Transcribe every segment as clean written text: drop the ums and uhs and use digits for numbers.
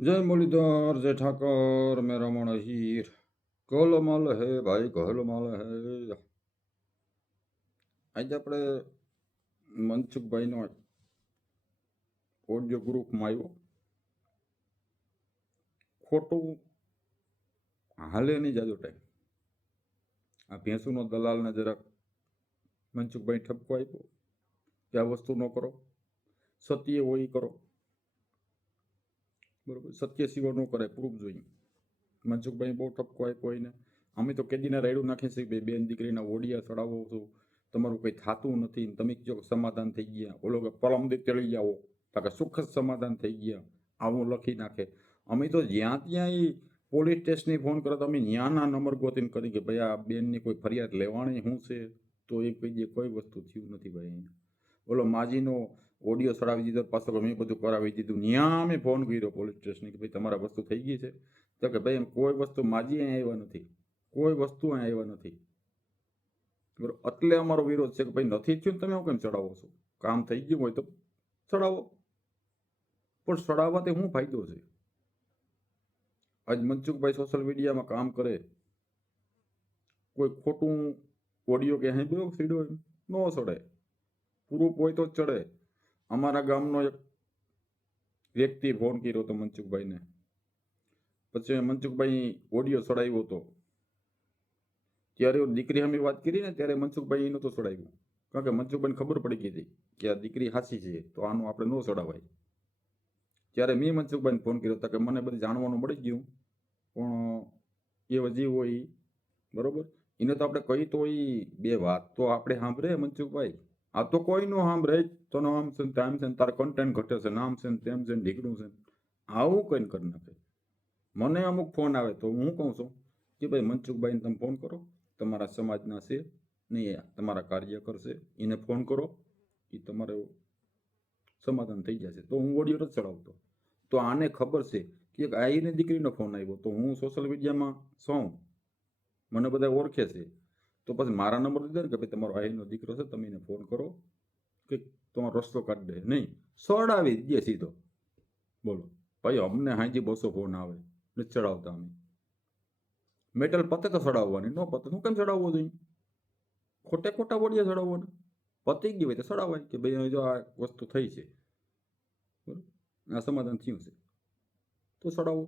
जय मुरलीधर जय ठाकर मेरा मन हीर गोलमाल है भाई गोलमाल है। आज આપણે મનસુખભાઈનો ઓડિયો ગ્રુપમાં આવ્યો. ખોટું હાલે નહીં જાજો ટાઈમ. આ ભેંસુનો દલાલને જરાક મનસુખભાઈ ઠપકો આપ્યો કે આ વસ્તુ ન કરો, સત્ય હોય એ કરો. બરોબર, સત્ય સિવાય ન કરાય, પ્રૂફ જોઈએ. મનસુખભાઈ બહુ ઠપકો આપ્યો એને. અમે તો કેદીના રાયડું નાખીએ છીએ કે બેન દીકરીના ઓડિયા ચડાવો છો, તમારું કંઈ થતું નથી, તમે જો સમાધાન થઈ ગયા, ઓલો કે પરમદી તેડી જાઓ, કે સુખ સમાધાન થઈ ગયા, આવું લખી નાખે. અમે તો જ્યાં ત્યાં એ પોલીસ સ્ટેશને ફોન કરો તો અમે ન્યાના નંબર ગોતીને કરી કે ભાઈ આ બેનની કોઈ ફરિયાદ લેવાની શું છે, તો એ કહી દે કોઈ વસ્તુ થયું નથી ભાઈ. ઓલો માજીનો ઓડિયો ચડાવી દીધો, પાછો મેં બધું કરાવી દીધું. ત્યાં અમે ફોન કર્યો પોલીસ સ્ટેશને કે ભાઈ તમારા વસ્તુ થઈ ગઈ છે, તો કે ભાઈ એમ કોઈ વસ્તુ માજી અહીંયા આવ્યા નથી, કોઈ વસ્તુ અહીંયા આવ્યા નથી. બરોબર, એટલે અમારો વિરોધ છે કે ભાઈ નથી થયું તમે કેમ ચડાવો છો? કામ થઈ ગયું હોય તો ચડાવો, પણ ચડાવવાથી શું ફાયદો છે? આજ મનસુખભાઈ સોશિયલ મીડિયામાં કામ કરે, કોઈ ખોટું ઓડિયો કે અહીં બેવો સીડો ન ચડે, પ્રૂફ હોય તો ચડે. અમારા ગામનો એક વ્યક્તિ ફોન કર્યો હતો મનસુખભાઈને, પછી મનસુખભાઈ ઓડિયો ચડાવ્યો હતો. ત્યારે દીકરી અમે વાત કરી ને ત્યારે મનસુખભાઈ એ નહોતો ચડાવ્યું, કારણ કે મનસુખભાઈને ખબર પડી ગઈ હતી કે આ દીકરી હાસી છે, તો આનું આપણે ન ચડાવાય. ત્યારે મેં મનસુખભાઈને ફોન કર્યો હતો કે મને બધું જાણવાનું મળી ગયું, પણ એ હજી હોય બરોબર, એને તો આપણે કહી તો એ બે વાત તો આપણે સાંભળે મનસુખભાઈ. આ તો કોઈ નો સાંભળે, તો આમ છે ને તેમ છે ને તારા કન્ટેન્ટ ઘટે છે, નામ છે ને તેમ છે ને ઢીકડું છે, આવું કઈ કરી નાખે. મને અમુક ફોન આવે તો હું કહું છું કે ભાઈ મનસુખભાઈને તમે ફોન કરો, તમારા સમાજના છે નહીં, તમારા કાર્યકર છે, એને ફોન કરો, એ તમારે સમાધાન થઈ જશે. તો હું ઓડિયો નથી ચડાવતો. તો આને ખબર છે કે એક આઈને દીકરીનો ફોન આવ્યો, તો હું સોશિયલ મીડિયામાં છું, મને બધા ઓળખે છે, તો પછી મારા નંબર દીધા ને કે ભાઈ તમારો આઈનો દીકરો છે, તમે એને ફોન કરો કે તમારો રસ્તો કાઢી દે. નહીં, સડાવી દે સીધો. બોલો ભાઈ, અમને હાજી 200 ફોન આવે, નથી ચડાવતા અમે. મેટલ પતે તો ચડાવવાની, ન પતે હું કેમ ચડાવવો જોઈએ? ખોટે ખોટા ઓડિયા ચડાવવાના. પતી ગયું હોય તો ચડાવાય કે ભાઈ જો આ વસ્તુ થઈ છે, બરાબર, આ સમાધાન થયું છે, તો ચડાવો.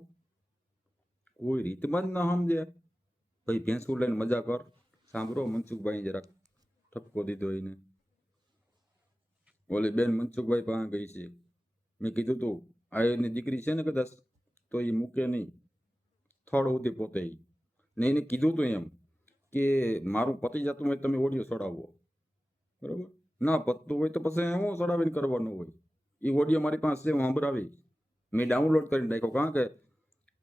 કોઈ રીતમાં જ ના સમજે. ભાઈ ભેંસું લઈને મજા કર. સાંભળો, મનસુખભાઈ જરાક ઠપકો દીધો એને. ઓલી બેન મનસુખભાઈ પાસે ગઈ છે, મેં કીધું તું આ એની દીકરી છે ને કદાચ, તો એ મૂકે નહીં, થડ સુધી પોતે. ને એને કીધું તું એમ કે મારું પતી જતું હોય તમે ઓડિયો ચડાવો, બરાબર. ના પતતું હોય તો પછી હું ચડાવીને કરવાનું હોય. એ ઓડિયો મારી પાસે છે, હું સંભળાવી, મેં ડાઉનલોડ કરીને રાખ્યો, કારણ કે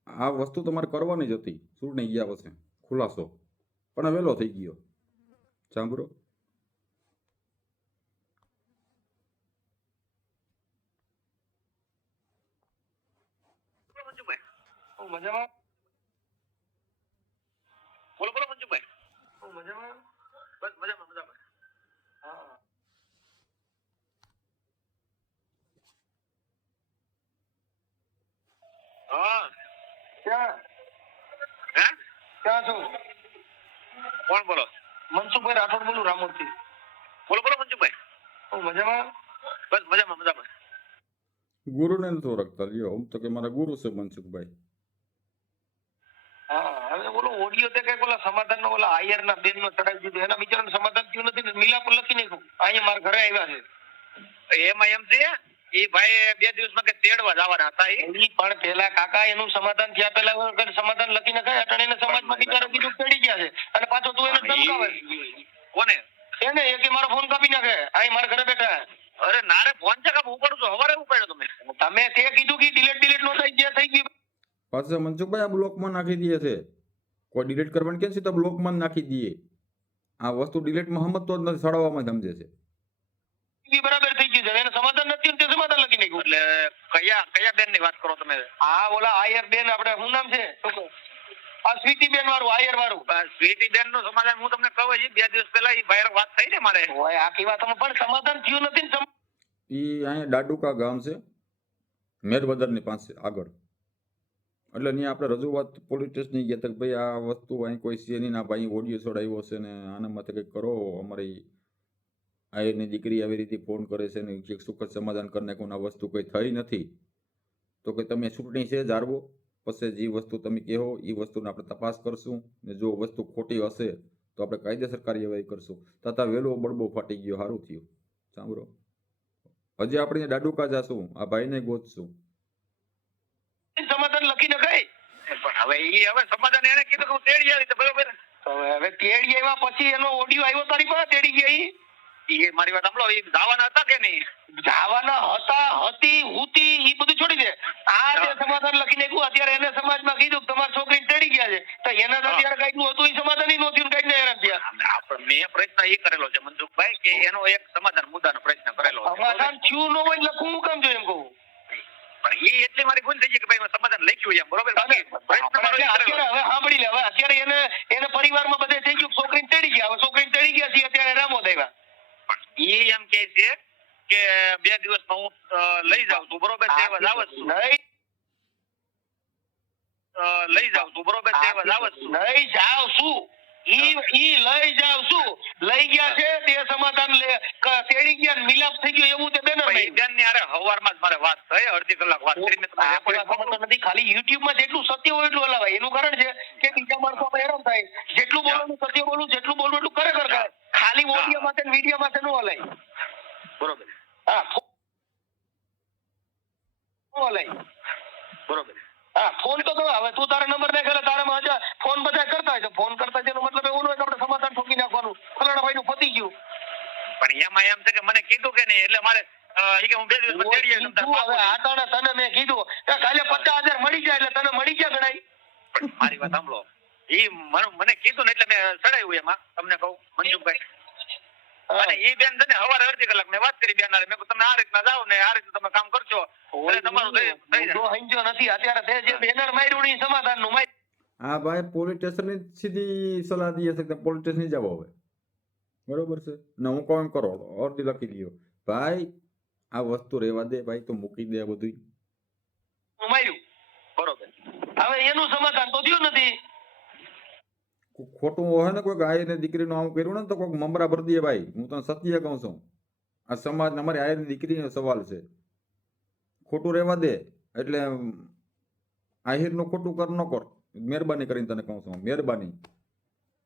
આ વસ્તુ તમારે કરવાની જ હતી ચૂંટણી ગયા પછી ખુલાસો, પણ વહેલો થઈ ગયો. સાંભળો. મજામાં? બોલો બોલો મંજુભાઈ. મજામાં? બસ મજામાં મજામાં. હા હા. ક્યાં હે ક્યાં છો? કોણ બોલો? મનસુખભાઈ રાઠોડ બોલું, રામોદથી. બોલો બોલો મંજુભાઈ. મજામાં? બસ મજામાં મજામાં. ગુરુને નથી ઓળખતા લ્યો, આમ તો કે મારા ગુરુ છે મનસુખભાઈ. હા, હવે બોલો ઓડિયો તે કઈક ઓલા સમાધાન નો ઓલા આયર ના બેન નો ચડાવી દીધો, એના બિચારાનું સમાધાન થયું નથી ને મિલા પર લખી નાખ્યું. અહીંયા મારા ઘરે આવ્યા છે. એમાં એમ છે એ ભાઈ 2 દિવસમાં કે તેડવા જવાના હતા. એ પણ પેલા કાકા એનું સમાધાન થયા પેલા સમાધાન લખી નખાય, અટણે એને સમાજમાં બિચારા કીધું તેડી ગયા છે, અને પાછો તું એને ધમકાવે. કોને? એને એ કે મારો ફોન કાપી નાખે, અહીં મારા ઘરે બેઠા. અરે નારે ફોન છે કાપ ઉપાડું છું, હવારે ઉપાડ્યો તમે તે કીધું કે ડિલીટ નો થઈ ગયા, થઈ ગયું. પાછા મનસુખભાઈ આ બ્લોકમાં નાખી દે છે. કોઈ ડિલીટ કરવાની કેમ સીધા બ્લોકમાં નાખી દઈએ. આ વસ્તુ ડિલીટમાં સમજતો જ નથી, સડાવવામાં સમજે છે. બરાબર થઈ ગયું છે, એને સમાધાન નથી તે સમાધાન લખી નાખ્યું. એટલે કયા કયા બેન ની વાત કરો તમે? આ ઓલા આયર બેન, આપણે શું નામ છે? આ સ્વીટી બેન વાળું, આયર વાળું. સ્વીટી બેન નું સમાધાન હું તમને કહું છું, 2 દિવસ પહેલા એ ભાઈ વાત થઈ ને મારે. ઓય આખી વાત પણ સમાધાન થયું નથી ને. એ અહીંયા ડાડુકા ગામ છે, મેરબદરની પાસે આગળ. એટલે ત્યાં આપણે રજૂઆત પોલીસ સ્ટેશનની ગયા હતા કે ભાઈ આ વસ્તુ અહીં કોઈ છે નહીં, ના ભાઈ ઓડિયો છોડાવ્યો છે ને આના માટે કંઈક કરો, અમારી આયરની દીકરી આવી રીતે ફોન કરે છે ને જે સુખદ સમાધાન કરી નાખું, આ વસ્તુ કંઈ થઈ નથી તો કે તમે ચૂંટણી છે જાળવો, પછી જે વસ્તુ તમે કહો એ વસ્તુને આપણે તપાસ કરશું ને જો વસ્તુ ખોટી હશે તો આપણે કાયદેસર કાર્યવાહી કરશું. તથા વહેલો બળબો ફાટી ગયો, સારું થયું. સાંભળો, હજી આપણે દાડુકા જાશું, આ ભાઈને ગોતશું. સમાધાન લખીને ગઈ પણ હવે સમાધાન એને કીધું કે હું તેડી આવી તો બરોબર. હવે તેડી આવ્યા પછી એનો ઓડિયો આવ્યો તારી પાસે તેડી ગઈ એ મારી વાત સાંભળો. એ જવાના હતા કે નહીં? જવાના હતા, હતી, હુતી ઈ બધું છોડી દે. આ જે સમાધાન લખીને ગયું અત્યારે એને સમાજમાં કીધું કે તમારી છોકરી તેડી ગયા છે તો એને તો અત્યારે કાઢ્યું હતું એ સમાધાન ઈ નહોતું કાઢીને હેરાન થયા. મેં પ્રયત્ન એ કરેલો છે મનસુખભાઈ કે એનો એક સમાધાન મુદ્દાનો પ્રયત્ન કરેલો છે. સમાધાન થયું ન હોય લખવું હું કામ જોઈએ એમ કહું. પણ એ એટલી મારી ભૂલ થઈ ગઈ કે ભાઈ મેં સમાધાન લખ્યું એમ બરોબર. પ્રયત્ન મારો હવે સાંભળી લે. હવે અત્યારે એને પરિવારમાં બધે થઈ ગયું, છોકરીને તેડી ગયા. હવે છોકરીને તેડી ગયા છે અત્યારે રામોદ આવ્યા. એ એમ કહે છે કે 2 દિવસમાં હું લઈ જાઉં છું બરોબર. તેવા જાવત છું લઈ જાઉં છું બરોબર. તેવા જાવત છું લઈ જાવ છું. ઈ લઈ જાવ છું. લઈ ગયા છે તે સમાધાન તેડી ગયા મિલાપ થઈ ગયો એવું તે બેનર માં. બેન ની અરે હવારમાં જ મારે વાત થઈ, અડધી કલાક વાત કરીને તમને રેકોર્ડિંગ નથી. ખાલી YouTube માં જેટલું સત્ય હોય એટલું હલાવાય. એનું કારણ છે કે બીજા માણસો હેરાન થાય. જેટલું બોલવાનું સત્ય બોલવું, જેટલું બોલવું એટલું ખરેખર કરે. ખાલી ઓડિયો માટે ને વિડિયો માટે નો હલાય. બરોબર. હા હલાય. બરોબર. હા ફોન તો હવે તું તારા નંબર દે કરે તારામાં હજા ફોન બધા કરતા હોય તો ફોન કરતા જેનો મતલબ એવું હોય કે આપણે સમાધાન ઠોકી નાખવાનું. ફલાણા ભાઈ નું પતી ગયું. પણ એમાં એમ છે કે મને કીધું કે નહીં એટલે મારે કે હું 2 દિવસમાં તેડી આવીશ. હવે આ તાણે તને મેં કીધું કે કાલે 50,000 મળી જાય એટલે તને મળી ગયા ગણાય. પણ મારી વાત સાંભળો. મને કીધું ને એટલે મેં ચડાવ્યું એમાં. તમને કહું મનસુખભાઈ અને ઈ બેન છે ને સવારે અડધી કલાક મેં વાત કરી બેન મેં તમે આ રીતના જાઓ ને આ રીતે તમે કામ કરશો એટલે તમારું થઈ જાય. હંજો નથી અત્યારે તે જે બેનર માર્યું ની સમાધાન નું માર્યું. હા ભાઈ, પોલીસ સ્ટેશનની સીધી સલાહ દઈએ છે કે પોલીસ સ્ટેશન જાવ હવે, બરોબર છે ને હું કહું એમ કરો, અરજી લખી લ્યો. ભાઈ આ વસ્તુ રહેવા દે ભાઈ, તો મૂકી દે બધું માર્યું બરોબર. હવે એનું સમાધાન તો થયું નથી. ખોટું હોય ને કોઈ ગાય ને દીકરીનું આવું કર્યું ને તો કોઈક મમરા ભરી દે ભાઈ. હું તને સત્ય કહું છું, આ સમાજ અમારી આયરની દીકરીનો સવાલ છે. ખોટું રહેવા દે એટલે આહિરનું ખોટું કર ન કર, મહેરબાની કરીને તને કહું છું, મહેરબાની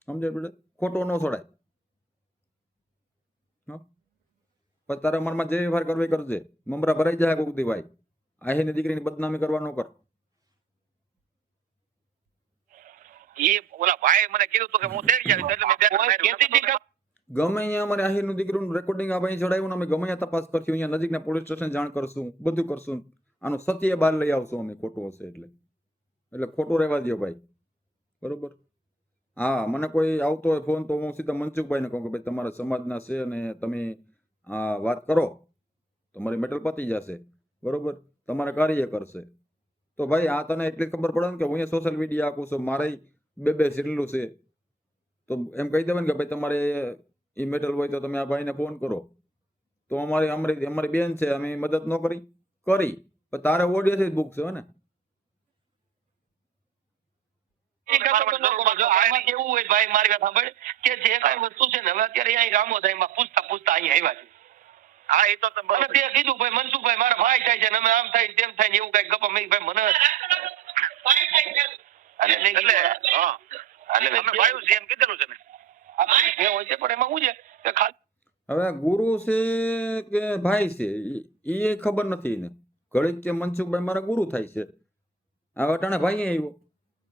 સમજે બેટા, ખોટો ન છોડાય. પછી તારા મનમાં જે વ્યવહાર કરવો એ કરજે, મમરા ભરાઈ જાય કોકથી ભાઈ. આહિરની દીકરીની બદનામી કરવા ન કર. એ ઓલા ભાઈ મને કીધું તો કે હું તેડી આવી એટલે મેં બેન ગમે અહીંયા અમારે આહિરનું દીકરીનું રેકોર્ડિંગ આ ભાઈ ચડાવ્યું ને અમે ગમે ત્યાં તપાસ કરશું, અહીંયા નજીકના પોલીસ સ્ટેશન જાણ કરશું, બધું કરશું. આનું સત્ય બહાર લઈ આવશું અમે, ખોટું હશે એટલે ખોટું રહેવા દો ભાઈ, બરોબર. હા મને કોઈ આવતો હોય ફોન તો હું સીધા મનસુખભાઈને કહું કે ભાઈ તમારા સમાજના છે અને તમે આ વાત કરો તમારી મેટલ પતી જશે, બરોબર, તમારા કાર્ય કરશે. તો ભાઈ આ તને એટલી ખબર પડે ને કે હું અહીંયા સોશિયલ મીડિયા આપું છું, મારે 2 સિરેલું છે, તો એમ કહી દેવાય ને કે ભાઈ તમારે એ મેટલ હોય તો તમે આ ભાઈને ફોન કરો. તો અમારી બેન છે, અમે મદદ ન કરી પણ તારે ઓડિયો થી બુક છે ને. આમાં કેવું હોય ભાઈ, મારી વાત સાંભળ કે જે કઈ વસ્તુ છે ને હવે અત્યારે અહીં રામોદયમાં પૂછતા અહીં આવ્યા છે. હા એ તો મને તે કીધું ભાઈ મનસુખભાઈ મારા ભાઈ થાય છે ને અમે આમ થાય તેમ થાય એવું કઈ ગપ્પા મેં ભાઈ મને હવે ગુરુ છે કે ભાઈ છે એ ખબર નથી ને. ઘડીક કે મનસુખભાઈ મારા ગુરુ થાય છે, આ વટાણે ભાઈ આવ્યો.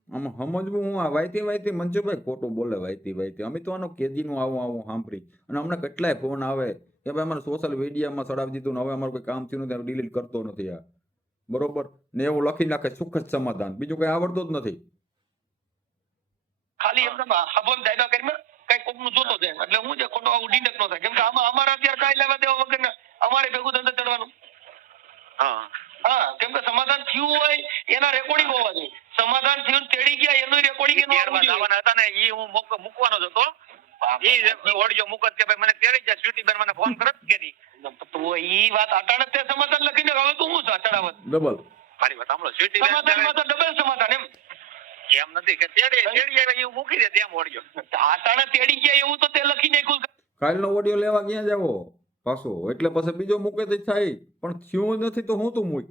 આમ સમજવું હું આ વાયતી મનસુખભાઈ ખોટું બોલે વાયતી અમે તો આનો કેદીનું આવું સાંભળી અને અમને કેટલાય ફોન આવે કે ભાઈ અમારે સોશિયલ મીડિયામાં ચડાવી દીધું ને હવે અમારું કોઈ કામ થયું નથી, ડિલીટ કરતો નથી આ, બરોબર ને એવું લખી નાખે સુખદ સમાધાન, બીજું કઈ આવડતું જ નથી. ખાલી એમને હબમ દાયદા કરીને કઈ કોકનું જોતો જાય એટલે હું જે ખોટો આવું ડીંડક નો થાય, કેમ કે આમાં અમારા અત્યારે કાંઈ લેવા દેવા વગર અમારે ભેગું ધંધે ચડવાનું. હા કેમ કે સમાધાન થયું હોય એના રેકોર્ડિંગ હોવા જોઈએ. સમાધાન થયું તેડી ગયા એનું રેકોર્ડિંગ હતા ને એ હું મૂકવાનો જ હતો. ઈ ઓડિયો મુકત કે ભાઈ મને તેડી જાય સ્વીટીબેન મને ફોન કરત કે નહીં તો ઈ વાત અટાણે તે સમાધાન લખીને હવે તું હું ચડાવત ડબલ મારી વાત સાંભળો સિટી સમાધાનમાં તો ડબલ સમાધાન એમ નથી કે તેડી આવે એવું મૂકી દે તેમ ઓડિયો આટાણે તેડી ગયા એવું તો તે લખી નાખ્યું કાલનો ઓડિયો લેવા ક્યાં જાવો પાછો એટલે પછી બીજો મૂકે તો થાય પણ થયું નથી તો હું તું મૂક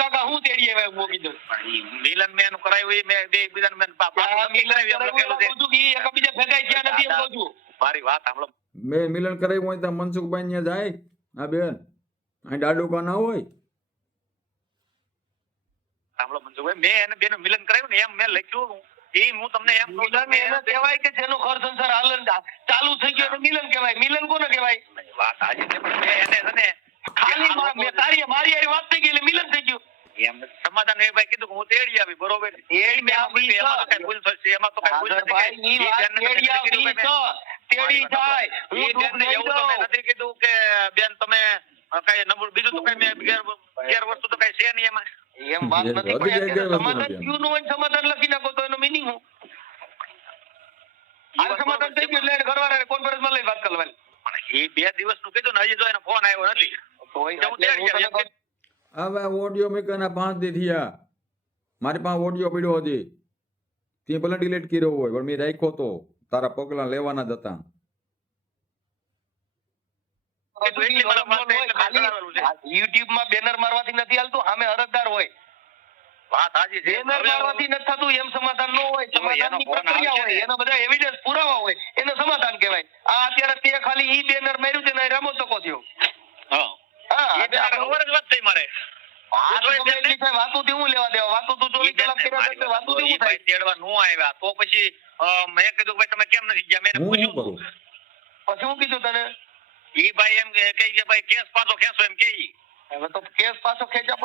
કાકા હું તેડી આવે મૂકી દઉં મિલન મેન કરાયું એ મે બે બીજા મેન મિલન એકબીજા ભેગાઈ ગયા નથી એમ કહું છું મારી વાત સાંભળો મેં મિલન કરાવ્યું હોય તો મનસુખભાઈ ને જાય આ બેન આ દાડુકા ના હોય સાંભળો મનસુખભાઈ મેં એને બેનું મિલન કરાવ્યું ને એમ મેં લખ્યું એ હું તમને એમ કહું છું એને કહેવાય કે જેનો ઘર સંસાર હાલન ચાલુ થઈ ગયો એને મિલન કહેવાય મિલન કોને કહેવાય વાત આજે છે પણ મેં એને છે ને ખાલી મેં તારી મારી હારી વાત થઈ ગઈ એટલે મિલન થઈ ગયું એમ સમાધાન એ ભાઈ કીધું કે હું તેડી આવી બરોબર તેડી મેં આવી એમાં તો કઈ ભૂલ થશે એમાં તો કઈ ભૂલ નથી ભાઈ ઈ વાત તેડી આવી તો તેડી થાય હું બેનને એવું તો મેં નથી કીધું કે બેન તમે કઈ નબળું બીજું તો કઈ મેં ગેર વસ્તુ તો કઈ છે નહીં એમાં એમ વાત નથી પણ સમાધાન ક્યું નું હોય સમાધાન લખી નાખો તો એનો મીનિંગ હું આ સમાધાન થઈ ગયું એટલે ઘરવાળાને કોન્ફરન્સ માં લઈ વાત કરવાની એ 2 દિવસ નું કીધું ને હજી તો એનો ફોન આવ્યો નથી હવે ઓડિયો મેકના 5 દી થયા મારી પાસે ઓડિયો પડ્યો હજી તે ભલે ડિલીટ કર્યો હોય પણ મેં રાખ્યો તો તારા પગલા લેવાના જ હતા યુટ્યુબ માં બેનર મારવાથી નથી હાલતું સામે અરજદાર હોય વાત હાજી છે બેનર મારવાથી નથી થતું એમ સમાધાન ન હોય સમાધાનની પ્રક્રિયા હોય એના બધા એવિડન્સ પુરાવા હોય એને સમાધાન કહેવાય આ અત્યારે તે ખાલી ઈ બેનર માર્યું છે ને રામો તકો થયો હા એ ખબર જ વાત થઈ મારે વાતું હું લેવા દેવા વાતું તું 24 કલાક કર્યા છે વાતું હું થાય તેડવા નો આવ્યા તો પછી મેં કીધું ભાઈ તમે કેમ નથી ગયા મેં પૂછ્યું પછી હું કીધું તને ઈ ભાઈ એમ કે કે ભાઈ કેસ પાછો ખેંચો એમ કે હવે તો કેસ પાછો ખેંચ્યા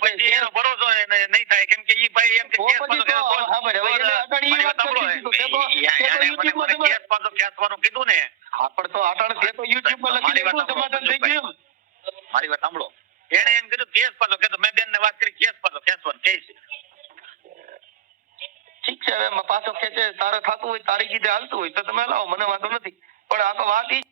પછી એનો ભરોસો નહીં થાય કેમ કે ઈ ભાઈ એમ કે કેસ પાછો કેસ પાછો ખેંચવાનું કીધું ને આપણ તો આટણ તે તો યુટ્યુબ પર લખી દેવું સમાધાન થઈ ગયું મારી વાત સાંભળો એને એમ કીધું કેસ પાછો કે મેં બેન ને વાત કરી કેસ પાછો ખેંચવાનું કે છે ઠીક છે હવે પાછો ખેંચે તારે થતું હોય તારી કીધે હાલતું હોય તો તમે લાવો મને વાંધો નથી પણ આ તો વાત ઈ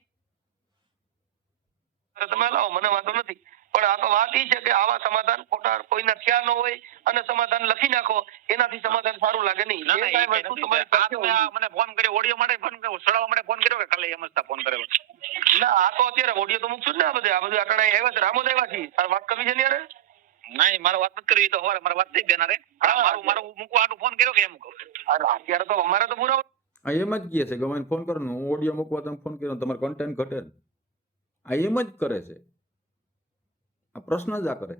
તમે લાવો મને વાંધો નથી પણ આ તો વાત ઈ છે કે આવા સમાધાન ખોટા કોઈના થયા ન હોય અને સમાધાન લખી નાખો એનાથી સમાધાન સારું લાગે નહીં જે કાંઈ વસ્તુ તમારી મને ફોન કર્યો ઓડિયો માટે ફોન કર્યો સડાવવા માટે ફોન કર્યો કે કાલે એમ જ ફોન કર્યો ના આ તો અત્યારે ઓડિયો તો મૂકશું ને આ બધે આટણા આવ્યા છે રામોદ આવ્યા છે તાર વાત કરવી છે ને યાર નહીં મારે વાત નથી કરવી તો હવે મારે વાત થઈ બેના રે મારું મૂકવા હાટું ફોન કર્યો કે એમ કહું અત્યારે તો અમારે તો પૂરા આ એમ જ કહે છે ગમે ફોન કરો ને હું ઓડિયો મૂકવા તમે ફોન કર્યો તમારો કન્ટેન્ટ ઘટે ને આ એમ જ કરે છે આ પ્રશ્ન જ આ કરે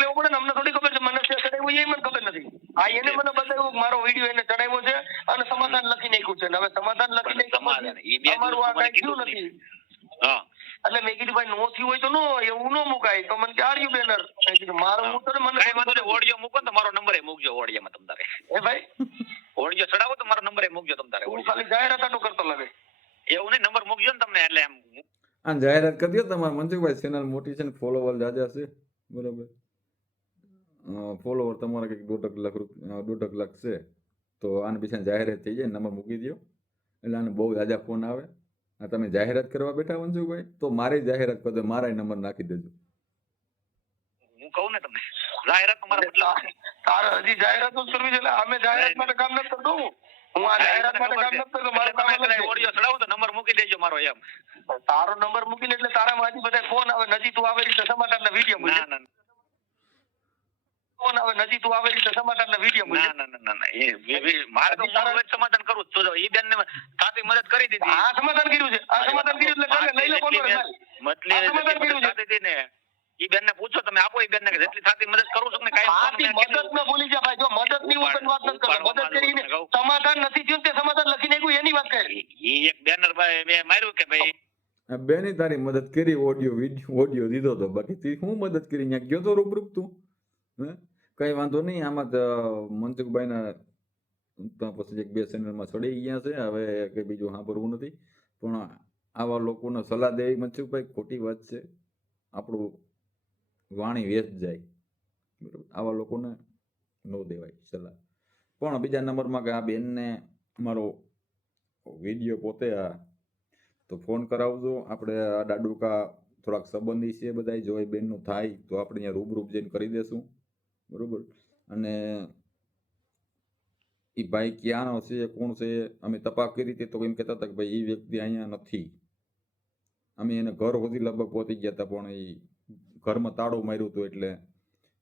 લેવું પડે ને અમને થોડી ખબર છે મને ચડાવ્યું એ મને ખબર નથી આ એને મને બતાવ્યું મારો વિડીયો એને ચડાવ્યો છે અને સમાધાન લખી નાખ્યું છે હવે સમાધાન લખી નાખ્યું અમારું આ કઈ થયું નથી એટલે મેં કીધું ભાઈ નો થયું હોય તો નો એવું નો મુકાય તો મને આર્યું બેનર મેં કીધું મારું મૂકો ને મને ઓડિયો મૂકો તો મારો નંબર મૂકજો ઓડિયામાં તમ તારે એ ભાઈ ઓડિયો ચડાવો તો મારો નંબર મૂકજો તમ તારે ખાલી જાહેરાત આટલું કરતો લાગે એવું નહીં નંબર મૂકજો ને તમને એટલે એમ આ જાહેરાત કરી દો તમારે મનસુખભાઈ ચેનલ મોટી છે ને ફોલોવર જાજા છે બરોબર ફોલોવર તમારા કંઈક 1.5 લાખ છે તો આને પીછે જાહેરાત થઈ જાય નંબર મૂકી દો એટલે આને બહુ જાજા ફોન આવે આ તમે જાહેરાત કરવા બેઠા મનસુખભાઈ તો મારી જાહેરાત કરી દો મારા નંબર નાખી દેજો હું કહું ને તમને જાહેરાત તમારા મતલબ તારે હજી જાહેરાત જ કરવી છે એટલે અમે જાહેરાત માટે કામ નથી કરતો હું આ જાહેરાત માટે કામ નથી કરતો મારો કામ ઓડિયો ચડાવો તો નંબર મૂકી દેજો મારો એમ તારો નંબર મૂકીને એટલે તારામાં હજી બધા ફોન આવે નજી તું આવે રીતે સમાચારના વિડીયો મૂકે ના ફોન આવે નજી તું આવે રીતે સમાચારના વિડીયો મૂકે ના એ મારે તો સમાધાન કરવું જ તો ઈ બેન ને સાથી મદદ કરી દીધી આ સમાધાન કર્યું છે આ સમાધાન કર્યું એટલે કાલે લઈ લે કોણ મતલબ સાથી ને ઈ બેન ને પૂછો તમે આપો ઈ બેન ને જેટલી સાથી મદદ કરું છું ને કાઈ મદદ ન ભૂલી જા ભાઈ જો મદદ ની ઉપર વાત ન કરો મદદ કરીને સમાધાન નથી થયું તે સમાધાન લખી નાખ્યું એની વાત કરી ઈ એક બેનર ભાઈ મે માર્યું કે ભાઈ બેની તારી મદદ કરી ઓડિયો દીધો તો બાકી તી હું મદદ કરી ત્યાં ગયો તો રૂબરૂ તું હે કઈ વાંધો નહીં આમાં તો મનસુખભાઈના પછી 1-2 ચેનલમાં ચડી ગયા છે હવે કઈ બીજું સાંભળવું નથી પણ આવા લોકોને સલાહ દેવી મનસુખભાઈ ખોટી વાત છે આપણું વાણી વેચ જાય બરાબર આવા લોકોને ન દેવાય સલાહ પણ બીજા નંબરમાં કે આ બેનને મારો વિડીયો પોતે આ તો ફોન કરાવજો આપણે આ દાડુકા થોડાક સંબંધી છે બધાય, જો એ બેનનું થાય તો આપણે અહીંયા રૂબરૂપ જઈને કરી દેશું, બરોબર. અને એ ભાઈ ક્યાંનો છે, કોણ છે, અમે તપાસ કરી હતી તો એમ કહેતા હતા કે ભાઈ એ વ્યક્તિ અહીંયા નથી. અમે એને ઘર સુધી લગભગ પહોંચી ગયા હતા, પણ એ ઘરમાં તાળું માર્યું હતું, એટલે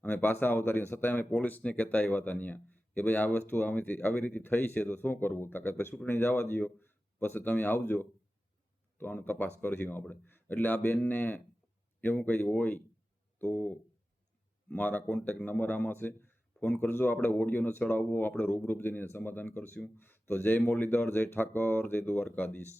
અમે પાછા આવતા રહ્યા. છતાંય અમે પોલીસને કહેતા આવ્યા હતા ત્યાં કે ભાઈ આ વસ્તુ આવી રીતે થઈ છે તો શું કરવું, તો કે પછી ચૂંટણી જવા દો, પછી તમે આવજો તો આનો તપાસ કરશું આપણે. એટલે આ બેનને એવું કંઈ હોય તો મારા કોન્ટેક્ટ નંબર આમાં છે, ફોન કરજો. આપણે ઓડિયો ન ચડાવવો, આપણે રૂબરૂપ જઈને સમાધાન કરશું. તો જય મુરલીધર, જય ઠાકર, જય દ્વારકાધીશ.